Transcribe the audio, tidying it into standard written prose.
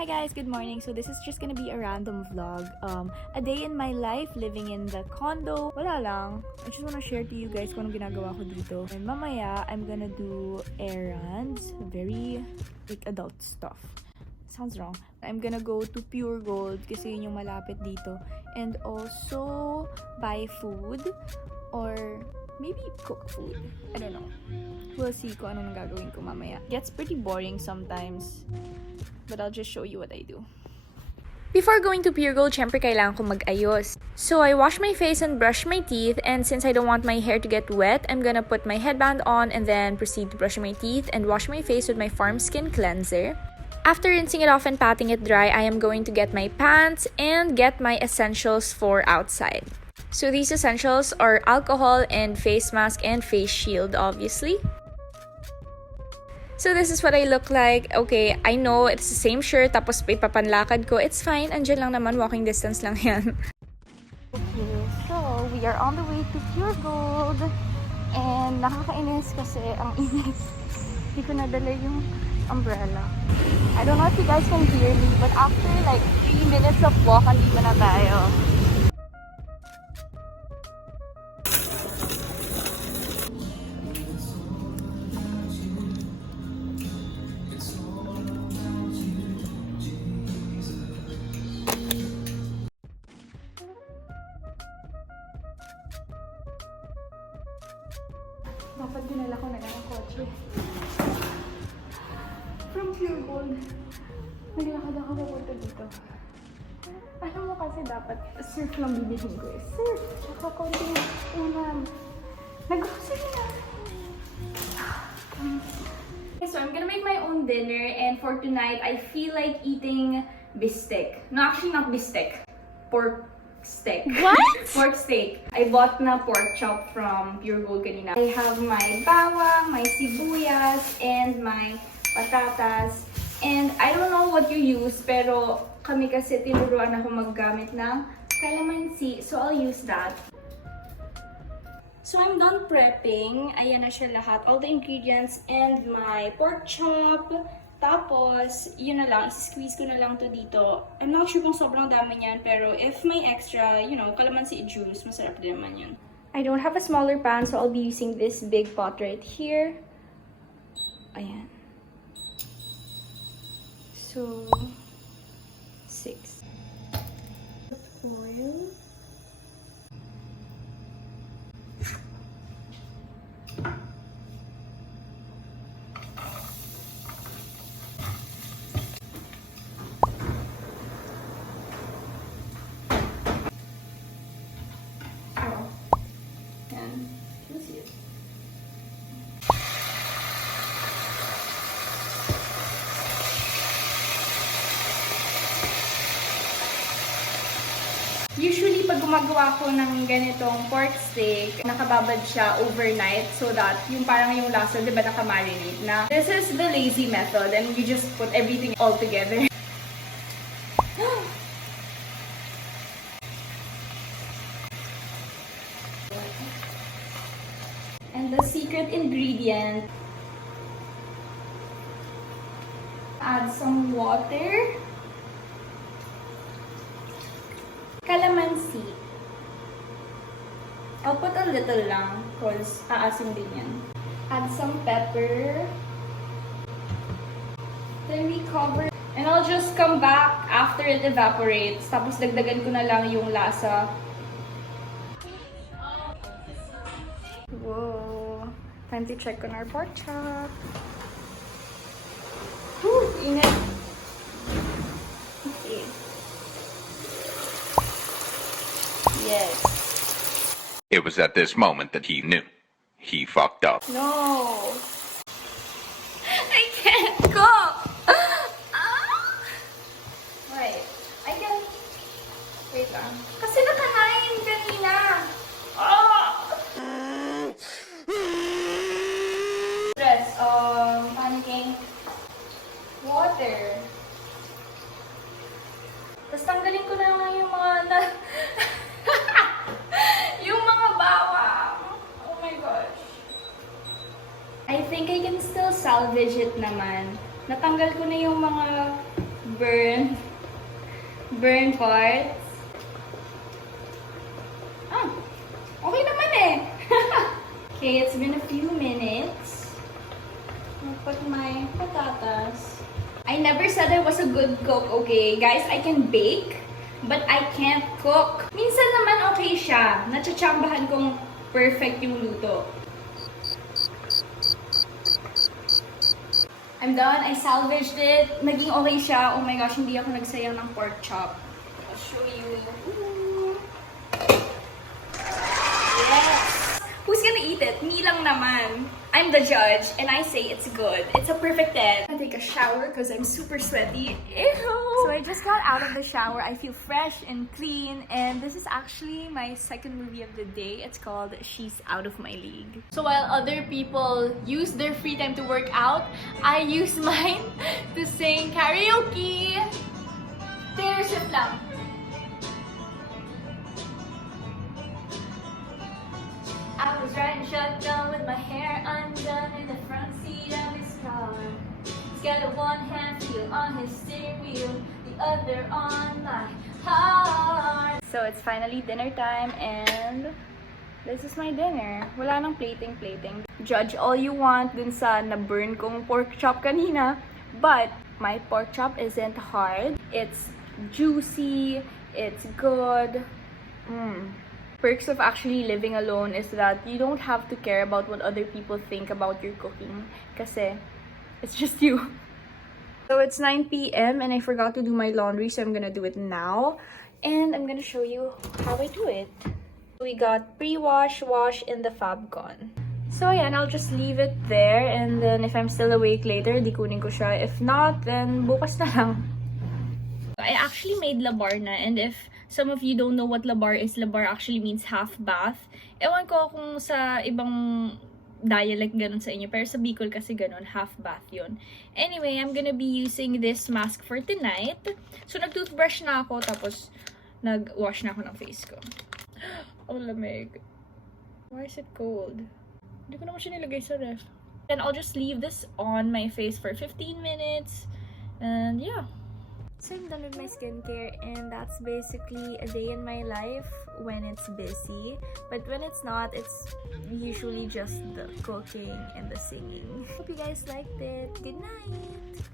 Hi guys, good morning. So this is just gonna be a random vlog. A day in my life living in the condo. Wala lang. I just wanna share to you guys kung anong ginagawa ko dito. And mamaya, I'm gonna do errands. Very, like, adult stuff. Sounds wrong. I'm gonna go to Pure Gold kasi yun yung malapit dito. And also, buy food. Or maybe cook food. I don't know. We'll see kung anong gagawin ko mamaya. Gets pretty boring sometimes. But I'll just show you what I do. Before going to Pure Gold, syempre kailangan ko mag-ayos. So I wash my face and brush my teeth, and since I don't want my hair to get wet, I'm gonna put my headband on and then proceed to brush my teeth and wash my face with my Farm Skin cleanser. After rinsing it off and patting it dry, I am going to get my pants and get my essentials for outside. So these essentials are alcohol and face mask and face shield, obviously. So this is what I look like. Okay, I know it's the same shirt tapos ipapanlakad ko. It's fine. Andyan lang naman. Walking distance lang yan. Okay, so we are on the way to Pure Gold. And nakakainis kasi ang init. Hindi ko nadala yung umbrella. I don't know if you guys can hear me, but after like 3 minutes of walk, andito na tayo. Dapat dinala ko na lang ang kotse. From Pure Gold. Naglakad ako papunta dito. Alam mo kasi dapat surf lang bibilhin ko eh. Surf! Tsaka konting ulam. Nag-grocery na! Okay, so I'm gonna make my own dinner, and for tonight, I feel like eating bistek. No, actually not bistek. Pork steak. What? Pork steak. I bought na pork chop from Pure Gold kanina. I have my bawang, my sibuyas, and my patatas. And I don't know what you use, pero kami kasi tinuruan ako maggamit ng calamansi. So I'll use that. So I'm done prepping. Ayan na siya lahat. All the ingredients and my pork chop. Tapos, yun na lang, squeeze ko na lang to dito. I'm not sure kung sobrang dami niyan, pero if may extra, you know, calamansi juice, masarap din naman yun. I don't have a smaller pan, so I'll be using this big pot right here. Ayan. So, 6. Oil. Usually, pag gumagawa ko ng ganitong pork steak, nakababad siya overnight so that yung parang yung lasa, di ba, nakamarinate na. This is the lazy method and you just put everything all together. And the secret ingredient, add some water. Calamansi. I'll put a little lang because aasim din yan. Add some pepper. Then we cover. And I'll just come back after it evaporates. Tapos dagdagan ko na lang yung lasa. Whoa. Time to check on our pork chop. Whew, init. Okay. Yes. It was at this moment that he knew. He fucked up. No. I can't cook. Wait. I can... Wait lang. Kasi nakanain kanina. Stress. Panicking. Water. Tapos tanggalin ko na lang yung mga yung mga bawang. Oh my gosh. I think I can still salvage it naman. Natanggal ko na yung mga burn parts. Ah, okay naman eh. Okay, it's been a few minutes. I'll put my patatas. I never said I was a good cook, okay? Guys, I can bake, but I can't cook. Minsan naman okay siya. Natsatsambahan kong perfect yung luto. I'm done. I salvaged it. Naging okay siya. Oh my gosh, hindi ako nagsayang ng pork chop. I'll show you. Ooh. Yes! Who's gonna eat it? Me lang naman. I'm the judge, and I say it's good. It's a perfect 10. I'm gonna take a shower because I'm super sweaty. Ew! So I just got out of the shower. I feel fresh and clean, and this is actually my second movie of the day. It's called She's Out of My League. So while other people use their free time to work out, I use mine to sing karaoke. Taylor Swift lang. I was riding shotgun with my hair undone in the front seat of his car. He's got a one-hand feel on his steering wheel, the other on my heart. So it's finally dinner time and this is my dinner. Wala nang plating. Judge all you want dun sa na-burn kong pork chop kanina, but my pork chop isn't hard. It's juicy, it's good. Perks of actually living alone is that you don't have to care about what other people think about your cooking kasi it's just you. So it's 9 p.m. and I forgot to do my laundry, so I'm gonna do it now. And I'm gonna show you how I do it. We got pre-wash, wash in the Fabcon. So ayan, I'll just leave it there and then if I'm still awake later, di kunin ko siya. If not, then bukas na lang. I actually made labar na, and if some of you don't know what labar actually means half bath. Ewan ko kung sa ibang dialect ganun sa inyo, pero sa Bicol kasi ganun, half bath yun. Anyway, I'm gonna be using this mask for tonight. So nag-toothbrush na ako, tapos nag-wash na ako ng face ko. Oh, lamig. Why is it cold? Hindi ko naman siya nilagay sa ref. And I'll just leave this on my face for 15 minutes. And yeah. So I'm done with my skincare and that's basically a day in my life when it's busy. But when it's not, it's usually just the cooking and the singing. Hope you guys liked it. Good night!